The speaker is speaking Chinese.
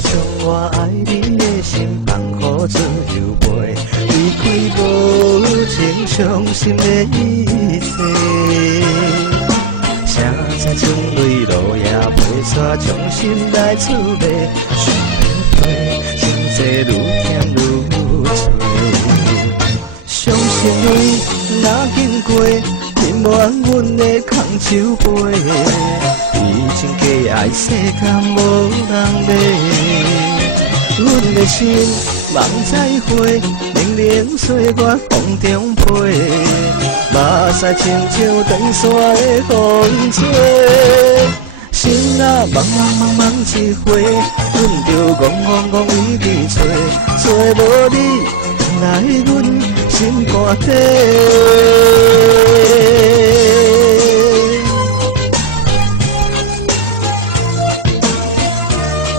将我爱你的心放乎自由飞，离开无情伤心的一切。谁知将泪落也陪煞，将心来滋味，想要飞，心际愈甜愈醉。伤心的若经过，填满阮的空酒杯。以前假爱世间无人买，阮的心梦再会，零零岁月风中飞，目屎亲像长山的风吹。心啊，茫茫一回，阮着戆为你找，找无你，来阮心肝底。